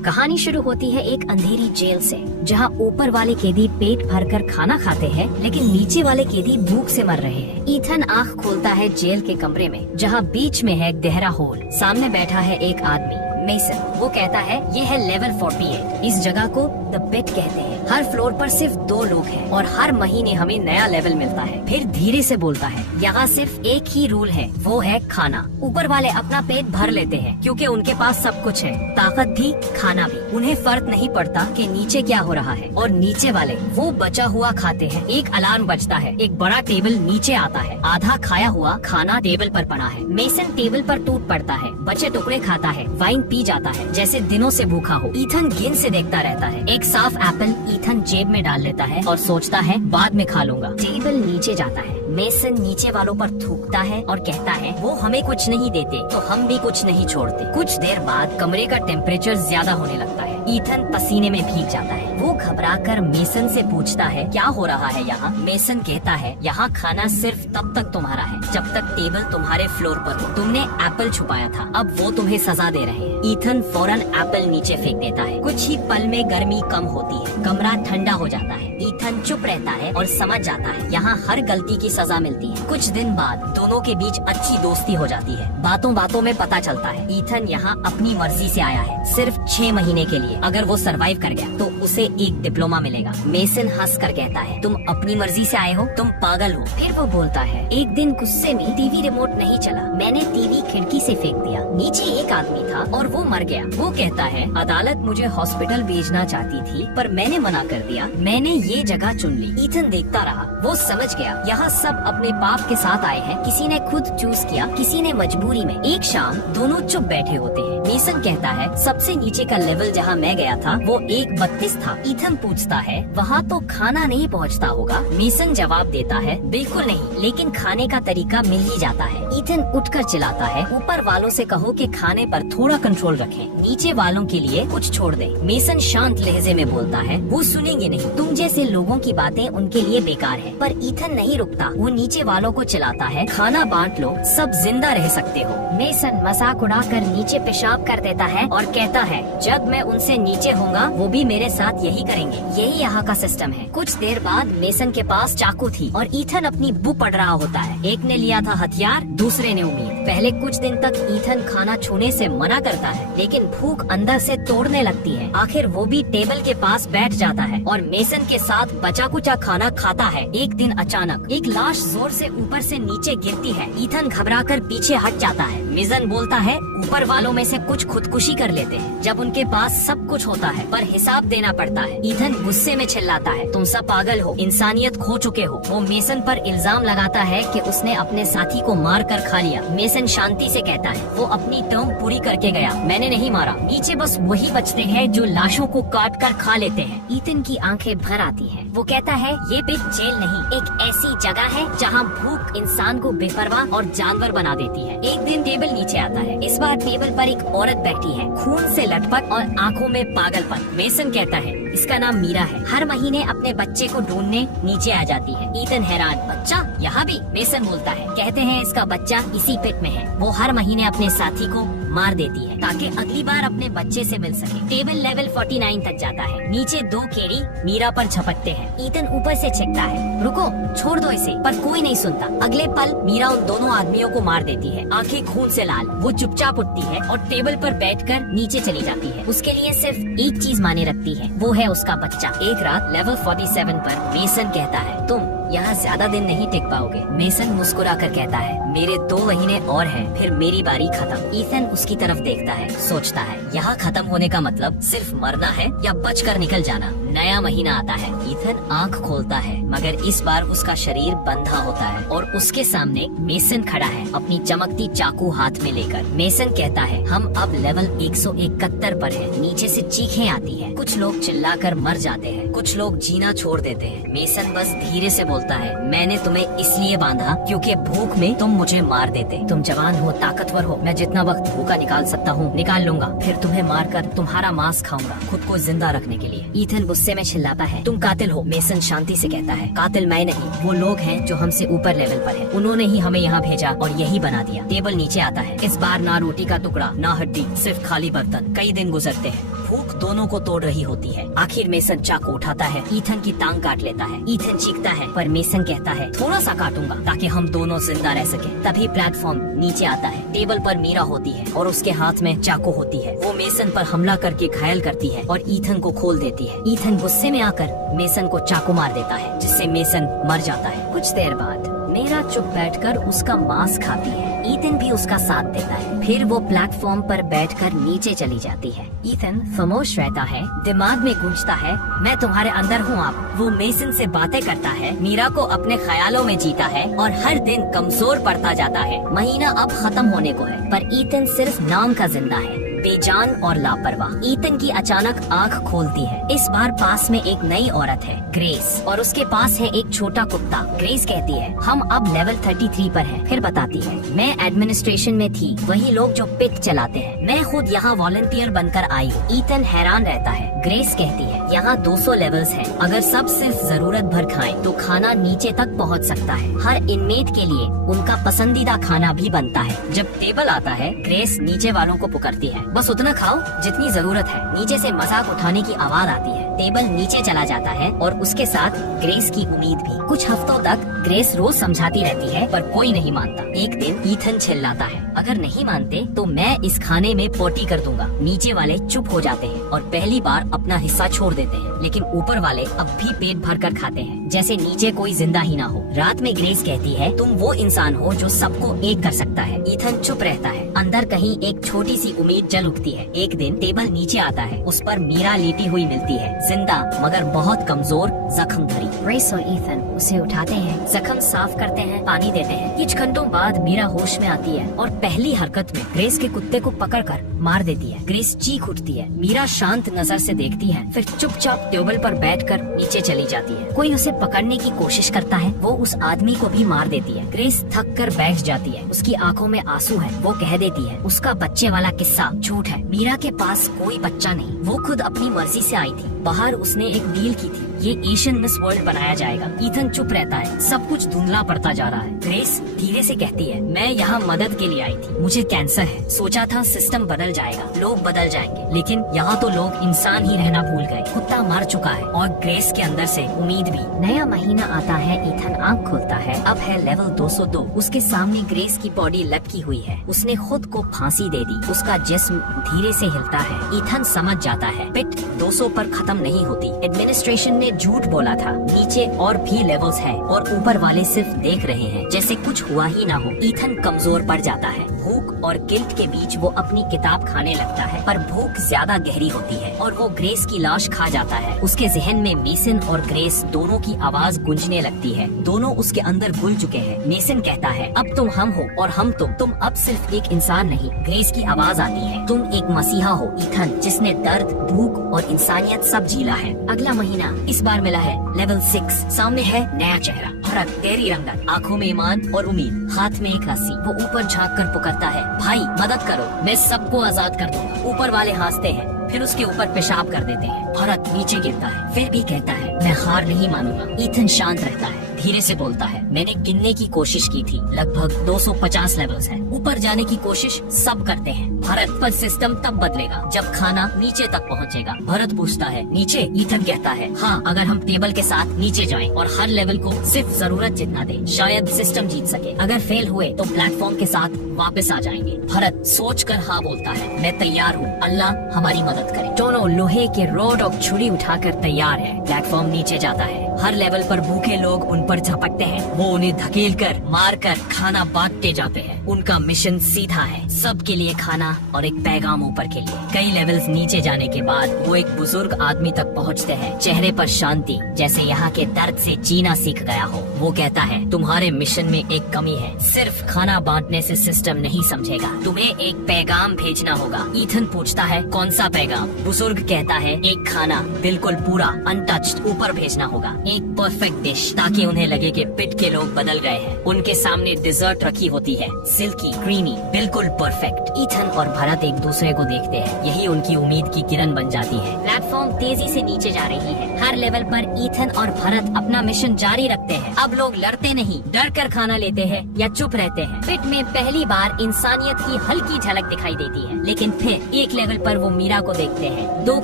कहानी शुरू होती है एक अंधेरी जेल से, जहां ऊपर वाले कैदी पेट भरकर खाना खाते हैं, लेकिन नीचे वाले कैदी भूख से मर रहे हैं। ईथन आँख खोलता है जेल के कमरे में, जहां बीच में है गहरा होल। सामने बैठा है एक आदमी, मेसन। वो कहता है ये है लेवल 48। इस जगह को द बेड कहते हैं। हर फ्लोर पर सिर्फ 2 लोग हैं और हर महीने हमें नया लेवल मिलता है। फिर धीरे से बोलता है, यहाँ सिर्फ एक ही रूल है, वो है खाना। ऊपर वाले अपना पेट भर लेते हैं क्योंकि उनके पास सब कुछ है, ताकत भी, खाना भी। उन्हें फर्क नहीं पड़ता कि नीचे क्या हो रहा है। और नीचे वाले वो बचा हुआ खाते हैं। एक अलार्म बजता है, एक बड़ा टेबल नीचे आता है। आधा खाया हुआ खाना टेबल पर पड़ा है। मेसन टेबल पर टूट पड़ता है, बचे टुकड़े खाता है, वाइन पी जाता है जैसे दिनों से भूखा हो। ईथन गिन से देखता रहता है। एक साफ एप्पल ईथन जेब में डाल लेता है और सोचता है बाद में खा लूंगा। टेबल नीचे जाता है। मेसन नीचे वालों पर थूकता है और कहता है वो हमें कुछ नहीं देते तो हम भी कुछ नहीं छोड़ते। कुछ देर बाद कमरे का टेम्परेचर ज्यादा होने लगता है। ईथन पसीने में भीग जाता है। वो घबराकर मेसन से पूछता है क्या हो रहा है यहाँ। मेसन कहता है यहाँ खाना सिर्फ तब तक तुम्हारा है जब तक टेबल तुम्हारे फ्लोर पर हो। तुमने एप्पल छुपाया था, अब वो तुम्हें सजा दे रहे हैं। ईथन फौरन एप्पल नीचे फेंक देता है। कुछ ही पल में गर्मी कम होती है, कमरा ठंडा हो जाता है। ईथन चुप रहता है और समझ जाता है यहाँ हर गलती की सजा मिलती है। कुछ दिन बाद दोनों के बीच अच्छी दोस्ती हो जाती है। बातों बातों में पता चलता है ईथन यहाँ अपनी मर्जी से आया है, सिर्फ 6 महीने के लिए। अगर वो सरवाइव कर गया तो उसे एक डिप्लोमा मिलेगा। मेसन हंसकर कहता है तुम अपनी मर्जी से आए हो, तुम पागल हो। फिर वो बोलता है एक दिन गुस्से में टीवी रिमोट नहीं चला, मैंने टीवी खिड़की से फेंक दिया। नीचे एक आदमी था और वो मर गया। वो कहता है अदालत मुझे हॉस्पिटल भेजना चाहती थी पर मैंने मना कर दिया, मैंने ये जगह चुन ली। ईथन देखता रहा। वो समझ गया यहाँ सब अपने पाप के साथ आए हैं। किसी ने खुद चूज किया, किसी ने मजबूरी में। एक शाम दोनों चुप बैठे होते हैं। मेसन कहता है सबसे नीचे का लेवल जहाँ मैं गया था वो 1:32 था। ईथन पूछता है वहाँ तो खाना नहीं पहुँचता होगा। मेसन जवाब देता है बिल्कुल नहीं, लेकिन खाने का तरीका मिल ही जाता है। ईथन उठकर चिल्लाता है ऊपर वालों से कहो कि खाने पर थोड़ा कंट्रोल रखें, नीचे वालों के लिए कुछ छोड़ दें। मेसन शांत लहजे में बोलता है वो सुनेंगे नहीं, तुम जैसे लोगों की बातें उनके लिए बेकार है। पर ईथन नहीं रुकता। वो नीचे वालों को चिल्लाता है खाना बांट लो, सब जिंदा रह सकते हो। मेसन मजाक उड़ाकर नीचे पेशाब कर देता है और कहता है जब मैं उनसे नीचे होऊंगा वो भी मेरे साथ यही करेंगे। यही यहाँ का सिस्टम है। कुछ देर बाद मेसन के पास चाकू थी और ईथन अपनी बुक पढ़ रहा होता है। एक ने लिया था हथियार, दूसरे ने उम्मीद। पहले कुछ दिन तक ईथन खाना छूने से मना करता है, लेकिन भूख अंदर से तोड़ने लगती है। आखिर वो भी टेबल के पास बैठ जाता है और मेसन के साथ बचा कुचा खाना खाता है। एक दिन अचानक एक लाश जोर से ऊपर से नीचे गिरती है। ईथन घबराकर पीछे हट जाता है। मेसन बोलता है ऊपर वालों में से कुछ खुदकुशी कर लेते हैं जब उनके पास सब कुछ होता है पर हिसाब देना पड़ता है। ईथन गुस्से में चिल्लाता है तुम सब पागल हो, इंसानियत खो चुके हो। वो मेसन पर इल्जाम लगाता है कि उसने अपने साथी को मार कर खा लिया। मेसन शांति से कहता है वो अपनी टर्म पूरी करके गया, मैंने नहीं मारा। नीचे बस वही बचते हैं जो लाशों को काट कर खा लेते हैं। ईथन की आंखें भर आती हैं। वो कहता है ये बिग जेल नहीं, एक ऐसी जगह है जहाँ भूख इंसान को बेपरवाह और जानवर बना देती है। एक दिन टेबल नीचे आता है। इस बार टेबल पर एक औरत बैठी है, खून से लटपट और आंखों में पागलपन। मेसन कहता है इसका नाम मीरा है, हर महीने अपने बच्चे को ढूंढने नीचे आ जाती है। ईथन हैरान, बच्चा यहाँ भी? मेसन बोलता है कहते हैं इसका बच्चा इसी पिट में है। वो हर महीने अपने साथी को मार देती है ताकि अगली बार अपने बच्चे से मिल सके। टेबल लेवल 49 तक जाता है। नीचे 2 केड़ी मीरा पर झपटते हैं। ईथन ऊपर से चिल्लाता है रुको, छोड़ दो इसे, पर कोई नहीं सुनता। अगले पल मीरा उन दोनों आदमियों को मार देती है, आंखें खून से लाल। वो चुपचाप उठती है और टेबल पर बैठकर नीचे चली जाती है। उसके लिए सिर्फ एक चीज माने रखती है, वो है उसका बच्चा। एक रात लेवल 47 पर मेसन कहता है तुम यहाँ ज्यादा दिन नहीं टिक पाओगे। मेसन मुस्कुरा कर कहता है मेरे 2 महीने और हैं, फिर मेरी बारी खत्म। ईथन उसकी तरफ देखता है, सोचता है यहाँ खत्म होने का मतलब सिर्फ मरना है या बचकर निकल जाना। नया महीना आता है। ईथन आंख खोलता है मगर इस बार उसका शरीर बंधा होता है और उसके सामने मेसन खड़ा है अपनी चमकती चाकू हाथ में लेकर। मेसन कहता है हम अब लेवल 171 पर हैं। नीचे से चीखें आती हैं, कुछ लोग चिल्लाकर मर जाते हैं, कुछ लोग जीना छोड़ देते हैं। मेसन बस धीरे से बोलता है मैंने तुम्हें इसलिए बांधा क्योंकि भूख में तुम मुझे मार देते। तुम जवान हो, ताकतवर हो, मैं जितना वक्त भूखा निकाल सकता हूँ निकाल लूंगा, फिर तुम्हें मारकर तुम्हारा मांस खाऊंगा खुद को जिंदा रखने के लिए। ईथन गुस्से में चिल्लाता है तुम कातिल हो। मेसन शांति से कहता है कातिल मैं नहीं, वो लोग हैं जो हमसे ऊपर लेवल पर हैं। उन्होंने ही हमें यहाँ भेजा और यही बना दिया। टेबल नीचे आता है। इस बार ना रोटी का टुकड़ा, ना हड्डी, सिर्फ खाली बर्तन। कई दिन गुजरते हैं, भूख दोनों को तोड़ रही होती है। आखिर मेसन चाकू उठाता है, ईथन की टांग काट लेता है। ईथन चीखता है पर मेसन कहता है थोड़ा सा काटूंगा ताकि हम दोनों जिंदा रह सके। तभी प्लेटफॉर्म नीचे आता है। टेबल पर मीरा होती है और उसके हाथ में चाकू होती है। वो मेसन पर हमला करके घायल करती है और ईथन को खोल देती है। ईथन गुस्से में आकर मेसन को चाकू मार देता है, जिससे मेसन मर जाता है। कुछ देर बाद मीरा चुप बैठकर उसका मांस खाती है। ईथन भी उसका साथ देता है। फिर वो प्लेटफॉर्म पर बैठकर नीचे चली जाती है। ईथन खामोश रहता है, दिमाग में गूंजता है मैं तुम्हारे अंदर हूँ अब। वो मेसन से बातें करता है, मीरा को अपने ख्यालों में जीता है और हर दिन कमजोर पड़ता जाता है। महीना अब खत्म होने को है, पर ईथन सिर्फ नाम का जिंदा है, बेजान और लापरवाह। ईथन की अचानक आंख खोलती है। इस बार पास में एक नई औरत है, ग्रेस, और उसके पास है एक छोटा कुत्ता। ग्रेस कहती है हम अब लेवल 33 पर हैं। फिर बताती है मैं एडमिनिस्ट्रेशन में थी, वही लोग जो पिट चलाते हैं। मैं खुद यहाँ वॉलंटियर बनकर आई हूँ। ईथन हैरान रहता है। ग्रेस कहती है यहाँ 200 लेवल्स हैं। अगर सब सिर्फ जरूरत भर खाएं तो खाना नीचे तक पहुँच सकता है। हर इनमेट के लिए उनका पसंदीदा खाना भी बनता है। जब टेबल आता है, ग्रेस नीचे वालों को पुकारती है बस उतना खाओ जितनी जरूरत है। नीचे से मजाक उठाने की आवाज आती है। टेबल नीचे चला जाता है और उसके साथ ग्रेस की उम्मीद भी। कुछ हफ्तों तक ग्रेस रोज समझाती रहती है पर कोई नहीं मानता। एक दिन ईथन चिल्लाता है अगर नहीं मानते तो मैं इस खाने में पोटी कर दूंगा। नीचे वाले चुप हो जाते हैं और पहली बार अपना हिस्सा छोड़ देते हैं, लेकिन ऊपर वाले अब भी पेट भर कर खाते हैं जैसे नीचे कोई जिंदा ही ना हो। रात में ग्रेस कहती है तुम वो इंसान हो जो सबको एक कर सकता है। ईथन चुप रहता है। अंदर कहीं एक छोटी सी उम्मीद जल उठती है। एक दिन टेबल नीचे आता है, उस पर मीरा लेटी हुई मिलती है, जिंदा मगर बहुत कमजोर, जख्म भरी। ग्रेस और ईथन उसे उठाते हैं, जख्म साफ करते हैं, पानी देते हैं। कुछ घंटों बाद मीरा होश में आती है और पहली हरकत में ग्रेस के कुत्ते को पकड़कर मार देती है। ग्रेस चीख उठती है। मीरा शांत नजर से देखती है, फिर चुपचाप टेबल पर बैठकर नीचे चली जाती है। कोई उसे पकड़ने की कोशिश करता है, वो उस आदमी को भी मार देती है। ग्रेस थक कर बैठ जाती है। उसकी आंखों में आंसू है। वो कह देती है उसका बच्चे वाला किस्सा झूठ है। मीरा के पास कोई बच्चा नहीं, वो खुद अपनी मर्जी से आई थी। बाहर उसने एक डील की थी, ये एशियन मिस वर्ल्ड बनाया जाएगा। ईथन चुप रहता है। सब कुछ धुंधला पड़ता जा रहा है। ग्रेस धीरे से कहती है मैं यहाँ मदद के लिए आई थी, मुझे कैंसर है। सोचा था सिस्टम बदल जाएगा, लोग बदल जाएंगे, लेकिन यहाँ तो लोग इंसान ही रहना भूल गए। कुत्ता मर चुका है और ग्रेस के अंदर से उम्मीद भी। नया महीना आता है। ईथन आँख खोलता है। अब है लेवल 202। उसके सामने ग्रेस की बॉडी लटकी हुई है। उसने खुद को फांसी दे दी। उसका जिस्म धीरे से हिलता है। ईथन समझ जाता है पिट 200 पर खत्म नहीं होती। एडमिनिस्ट्रेशन ने झूठ बोला था। नीचे और भी लेवल्स हैं और ऊपर वाले सिर्फ देख रहे हैं जैसे कुछ हुआ ही ना हो। ईथन कमजोर पड़ जाता है। भूख और गिल्ट के बीच वो अपनी किताब खाने लगता है, पर भूख ज्यादा गहरी होती है और वो ग्रेस की लाश खा जाता है। उसके जहन में मेसन और ग्रेस दोनों की आवाज गूंजने लगती है। दोनों उसके अंदर घुल चुके हैं। मेसन कहता है अब तुम हम हो और हम तुम अब सिर्फ एक इंसान नहीं। ग्रेस की आवाज आती है तुम एक मसीहा हो ईथन, जिसने दर्द, भूख और इंसानियत सब झेला है। अगला महीना इस बार मिला है लेवल 6। सामने है नया चेहरा, भरत, गहरी रंगत, आंखों में ईमान और उम्मीद, हाथ में एक रस्सी। वो ऊपर झाँक कर पुकारता है भाई मदद करो, मैं सबको आजाद कर दूंगा। ऊपर वाले हंसते हैं, फिर उसके ऊपर पेशाब कर देते हैं। भरत नीचे गिरता है, फिर भी कहता है मैं हार नहीं मानूंगा। ईथन शांत रहता है, धीरे से बोलता है मैंने गिनने की कोशिश की थी, लगभग 250 लेवल्स हैं। ऊपर जाने की कोशिश सब करते हैं भरत, पर सिस्टम तब बदलेगा जब खाना नीचे तक पहुंचेगा। भरत पूछता है नीचे? ईथन कहता है हाँ, अगर हम टेबल के साथ नीचे जाएं और हर लेवल को सिर्फ जरूरत जितना दें, शायद सिस्टम जीत सके। अगर फेल हुए तो प्लेटफॉर्म के साथ वापस आ जाएंगे। भरत सोच कर हाँ बोलता है मैं तैयार हूँ, अल्लाह हमारी मदद करे। दोनों लोहे के रोड और छुरी उठाकर तैयार है। प्लेटफॉर्म नीचे जाता है। हर लेवल पर भूखे लोग उन पर झपटते हैं। वो उन्हें धकेल कर, मार कर खाना बांटते जाते हैं। उनका मिशन सीधा है, सबके लिए खाना और एक पैगाम ऊपर के लिए। कई लेवल्स नीचे जाने के बाद वो एक बुजुर्ग आदमी तक पहुंचते हैं। चेहरे पर शांति, जैसे यहाँ के दर्द से जीना सीख गया हो। वो कहता है तुम्हारे मिशन में एक कमी है, सिर्फ खाना बांटने से सिस्टम नहीं समझेगा, तुम्हें एक पैगाम भेजना होगा। ईथन पूछता है कौन सा पैगाम? बुजुर्ग कहता है एक खाना बिल्कुल पूरा, अनटच्ड, ऊपर भेजना होगा। एक परफेक्ट डिश, ताकि उन्हें लगे कि पिट के लोग बदल गए हैं। उनके सामने डिजर्ट रखी होती है, सिल्की, क्रीमी, बिल्कुल परफेक्ट। ईथन और भरत एक दूसरे को देखते हैं, यही उनकी उम्मीद की किरण बन जाती है। प्लेटफॉर्म तेजी से नीचे जा रही है। हर लेवल पर ईथन और भरत अपना मिशन जारी रखते हैं। अब लोग लड़ते नहीं, डर कर खाना लेते हैं या चुप रहते हैं। पिट में पहली बार इंसानियत की हल्की झलक दिखाई देती है, लेकिन फिर एक लेवल पर वो मीरा को देखते हैं। दो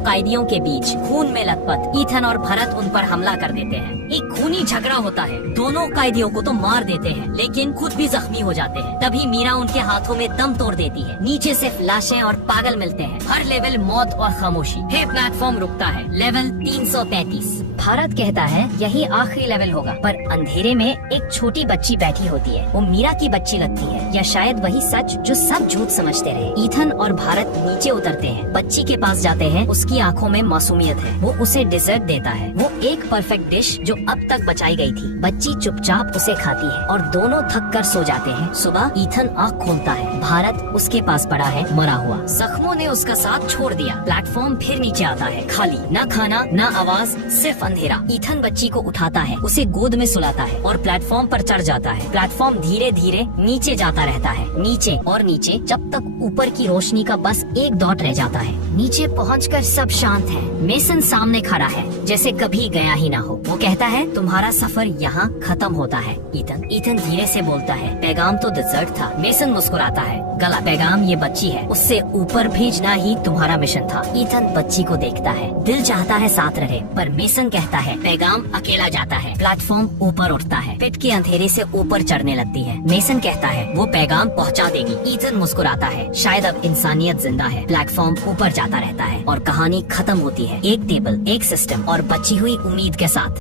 कैदियों के बीच खून में लथपथ ईथन और भरत उन पर हमला कर देते हैं। एक खूनी झगड़ा होता है, दोनों कैदियों को तो मार देते हैं, लेकिन खुद भी जख्मी हो जाते हैं। तभी मीरा उनके हाथों में दम तोड़ देती है। नीचे सिर्फ लाशें और पागल मिलते हैं। हर लेवल मौत और खामोशी। फिर प्लेटफॉर्म रुकता है। लेवल 333। भारत कहता है यही आखिरी लेवल होगा, पर अंधेरे में एक छोटी बच्ची बैठी होती है। वो मीरा की बच्ची लगती है, या शायद वही सच जो सब झूठ समझते रहे। ईथन और भारत नीचे उतरते हैं, बच्ची के पास जाते हैं। उसकी आंखों में मासूमियत है। वो उसे डिजर्ट देता है, वो एक परफेक्ट डिश जो अब तक बचाई गई थी। बच्ची चुपचाप उसे खाती है और दोनों थक कर सो जाते हैं। सुबह ईथन आँख खोलता है, भारत उसके पास पड़ा है, मरा हुआ। जख्मों ने उसका साथ छोड़ दिया। प्लेटफॉर्म फिर नीचे आता है, खाली, न खाना न आवाज, सिर्फ अंधेरा। ईथन बच्ची को उठाता है, उसे गोद में सुलाता है और प्लेटफॉर्म पर चढ़ जाता है। प्लेटफॉर्म धीरे धीरे नीचे जाता रहता है, नीचे और नीचे, जब तक ऊपर की रोशनी का बस एक डॉट रह जाता है। नीचे पहुंचकर सब शांत है। मेसन सामने खड़ा है, जैसे कभी गया ही ना हो। वो कहता है तुम्हारा सफर यहाँ खत्म होता है ईथन धीरे से बोलता है, पैगाम तो डिजर्ट था। मेसन मुस्कुराता है, गलत, पैगाम ये बच्ची है, उससे ऊपर भेजना ही तुम्हारा मिशन था। ईथन बच्ची को देखता है, दिल चाहता है साथ रहे, पर मेसन कहता है पैगाम अकेला जाता है। प्लेटफॉर्म ऊपर उठता है, पिट के अंधेरे से ऊपर चढ़ने लगती है। मेसन कहता है वो पैगाम पहुंचा देगी। ईथन मुस्कुराता है, शायद अब इंसानियत जिंदा है। प्लेटफॉर्म ऊपर जाता रहता है और कहानी खत्म होती है। एक टेबल, एक सिस्टम और बची हुई उम्मीद के साथ।